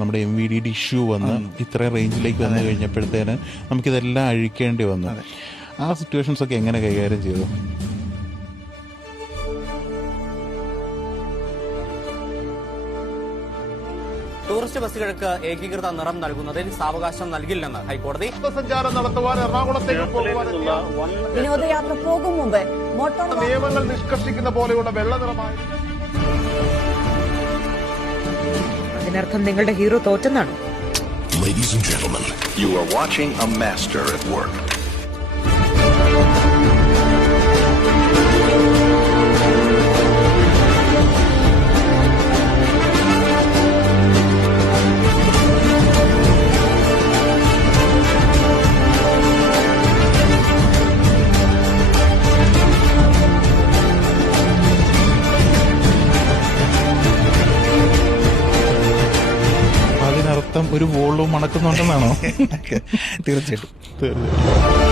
നമ്മുടെ MVD issue വന്ന് ഇത്ര റേഞ്ചിലേക്ക് വന്നു കഴിഞ്ഞപ്പോഴത്തേന് നമുക്കിതെല്ലാം അഴിക്കേണ്ടി വന്നു. ആ സിറ്റുവേഷൻസ് ഒക്കെ എങ്ങനെ കൈകാര്യം ചെയ്തു? ടൂറിസ്റ്റ് ബസ്സുകൾക്ക് ഏകീകൃത നിറം നൽകുന്നതിൽ സാവകാശം നൽകില്ലെന്ന് ഹൈക്കോടതി. സഞ്ചാരം നടത്തുവാൻ എറണാകുളത്തേക്ക് പോകുവാൻ വിനോദയാത്ര പോകും മുമ്പ് മോട്ടോർ നിയമങ്ങൾ നിഷ്കർഷിക്കുന്ന പോലെയുള്ള വെള്ള നിറമായി. അതിനർത്ഥം നിങ്ങളുടെ hero തോറ്റെന്നാണ്. Ladies and gentlemen, you are watching a master at work. അതിനർത്ഥം ഒരു വോളും മണക്കുന്നുണ്ടെന്നാണോ? തീർച്ചയായിട്ടും. തീർച്ചയായിട്ടും.